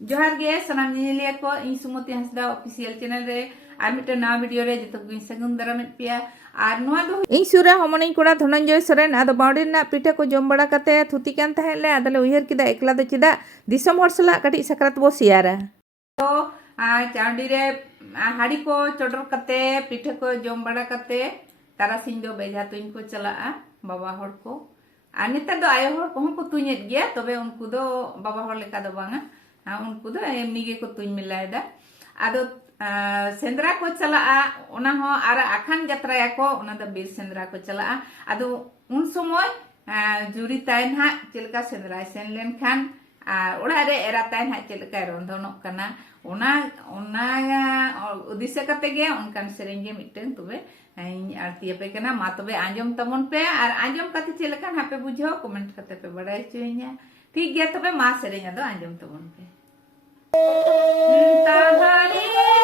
जोहार गे सनाम निलिया को इन सुमति Hansda official channel रे आर मिटे नवा वीडियो रे जतो को सगुन दारामेट पिया आर नवा दो इन सुरा हमनई कोड़ा धनंजय सरेन आदो बाउडी ना पिठा को जम बड़ा कते थुती कान ताहेले आदले उयहर किदा एकला दो चिदा दिसम हर सला कटी सकरात बो सियारा तो चांडी रे हाड़ी को चोडर कते पिठा को जम बड़ा कते तारासिंह दो बेजा तुइन को चला बाबा हर को आ नेता दो आयो हर को तुइनेत गया तबे उनको दो बाबा हर लेका दो बांगा उनको दो एमनी गे को तुइन मिलायदा आदो सेंद्रा को चला ओना हो आर आखान जात्रा को ओना द बीर सेंद्रा को चला आदो उन समय जुरी ताइन हा चिलका सेंद्रा सेन लेन खान ओड़ा रे एरा ताइन हा चिलका रंधनो कना ओना ओना उद्देश्य कते गे उनकान सेरेंग गे मिटन तबे आरती पे कना मा तबे आंजम तमन पे आर आंजम कते चिलका हापे बुझो कमेंट कते पे बड़ाई चोइया ठीक गया तबे मा सेरेंग दो आंजम तमन पे ताहारे